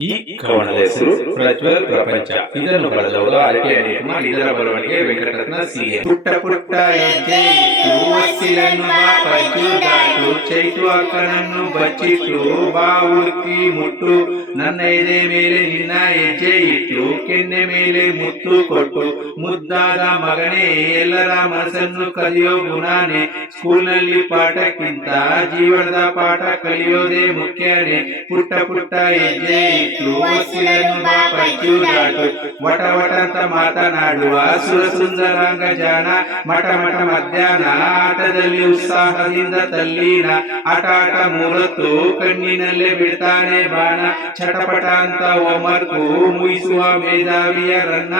ಈ ಕವನದ ಹೆಸರು ಪ್ರಜ್ವಲ್ ಪ್ರಪಂಚ. ಇದನ್ನು ಬರೆದವರು ಅರಕೆ ಅನಿಲ್ಕುಮಾರ್. ಇದರ ಬರವಣಿಗೆ ವೆಂಕಟರತ್ನ CN. ಪುಟ್ಟ ಪುಟ್ಟ ಹೆಜ್ಜೆ ಇಟ್ಟು ಹೊಸ್ತಿಲನ್ನು ಬಾಪಚ್ಚು ದಾಟು, ಚೈತು ಅಕ್ಕನನ್ನು ಬಚ್ಚಿಟ್ಟು ಬಾ ಹುಡುಕಿ ಮುಟ್ಟು, ನನ್ನ ಎದೆ ಮೇಲೆ ನಿನ್ನ ಹೆಜ್ಜೆ ಇಟ್ಟು ಕೆನ್ನೆ ಮೇಲೆ ಮುತ್ತು ಕೊಟ್ಟು, ಮುದ್ದಾದ ಮಗನೇ ಎಲ್ಲರ ಮನಸ್ಸನ್ನು ಕಲಿಯೋ ಗುಣಾನೆ, ಸ್ಕೂಲ್ನಲ್ಲಿ ಪಾಠಕ್ಕಿಂತ ಜೀವನದ ಪಾಠ ಕಲಿಯೋದೇ ಮುಖ್ಯನೇ. ಪುಟ್ಟ ಪುಟ್ಟ ಹೆಜ್ಜೆ ಹೊಸ್ತಿಲನ್ನು ಬಾಪಚ್ಚು ದಾಟು, ವಟ ವಟ ಅಂತ ಮಾತನಾಡುವ ಸುರ ಸುಂದರಾಂಗ ಜಾನ, ಮಠ ಮಠ ಮಧ್ಯಾಹ್ನ ಆಟದಲ್ಲಿ ಉತ್ಸಾಹದಿಂದ ತಲ್ಲೀನ, ಆಟ ಆಟ ಮೂರತ್ತು ಕಣ್ಣಿನಲ್ಲೇ ಬಿಡ್ತಾನೆ ಬಾಣ, ಚಟಪಟ ಅಂತ ಹೋಮ್ವರ್ಕು ಮುಗಿಸುವ ಮೇಧಾವಿಯರನ್ನ,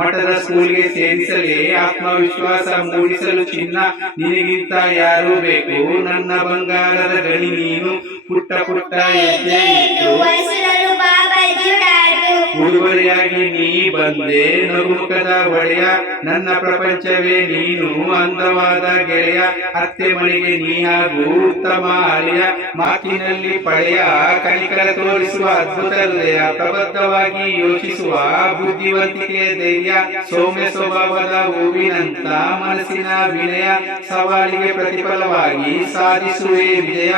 ಮಠದ ಸ್ಕೂಲ್ಗೆ ಸೇರಿಸಲೇ ಆತ್ಮವಿಶ್ವಾಸ ಮೂಡಿಸಲು ಚಿನ್ನ, ನಿನಗಿಂತ ಯಾರು ಬೇಕು ನನ್ನ ಬಂಗಾರದ ಗಣಿ ನೀನು, ಪುಟ್ಟ ಪುಟ್ಟ ಹೆಜ್ಜೆ ಇಟ್ಟು ಉಡುಗೊರೆಯಾಗಿ ನೀ ಬಂದೆ ನಗುಮುಖದ ಒಡೆಯ, ನನ್ನ ಪ್ರಪಂಚವೇ ನೀನು ಅಂದವಾದ ಗೆಳೆಯ, ಅತ್ತೆ ಮನೆಗೆ ನೀ ಹಾಗೂ ಉತ್ತಮ ಅಳಿಯ, ಮಾತಿನಲ್ಲಿ ಪಳೆಯ ಕನಿಕರ ತೋರಿಸುವ ಅದ್ಭುತ ಹೃದಯ, ಪ್ರಬದ್ಧವಾಗಿ ಯೋಚಿಸುವ ಬುದ್ಧಿವಂತಿಕೆ ಧೈರ್ಯ, ಸೌಮ್ಯ ಸ್ವಭಾವದ ಹೂವಿನಂತ ಮನಸ್ಸಿನ ವಿನಯ, ಸವಾಲಿಗೆ ಪ್ರತಿಫಲವಾಗಿ ಸಾಧಿಸುವೆ ವಿಜಯ.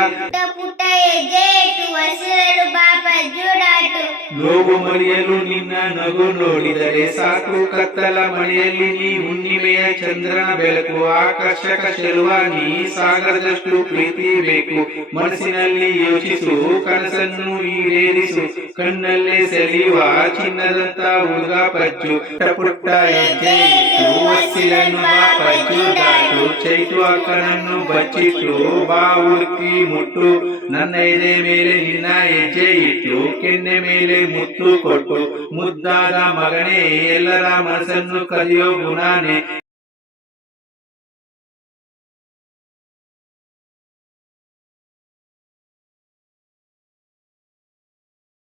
ನೋವು ಮರೆಯಲು ನಿನ್ನ ನಗು ನೋಡಿದರೆ ಸಾಕು, ಕತ್ತಲ ಮಳೆಯಲ್ಲಿ ನೀ ಹುಣ್ಣಿಮೆಯ ಚಂದ್ರನ ಬೆಳಕು, ಆಕರ್ಷಕ ಚೆಲುವ ನೀ ಸಾಗರದಷ್ಟು ಪ್ರೀತಿ ಬೇಕು, ಮನಸ್ಸಿನಲ್ಲಿ ಯೋಚಿಸು ಕನಸನ್ನು ಈಡೇರಿಸು, ಕಣ್ಣಲ್ಲೇ ಸೆಳೆಯುವ ಚಿನ್ನದಂತ ಹುಡುಗ ಪಚ್ಚು, ಪುಟ್ಟ ಹೆಜ್ಜೆ ಇಟ್ಟು ಹೊಸ್ತಿಲನ್ನು ಬಾಪಚ್ಚು ದಾಟು, ಚೈತು ಅಕ್ಕನನ್ನು ಬಚ್ಚಿಟ್ಟು ಬಾ ಹುಡುಕಿ ಮುಟ್ಟು, ನನ್ನ ಎದೆ ಮೇಲೆ ನಿನ್ನ ಹೆಜ್ಜೆ ಇಟ್ಟು ಕೆನ್ನೆ ಮೇಲೆ ಮುತ್ತು ಕೊಟ್ಟು, ಮುದ್ದಾದ ಮಗನೇ ಎಲ್ಲರ ಮನಸ್ಸನ್ನು ಕಲಿಯೋ ಗುಣಾನೆ,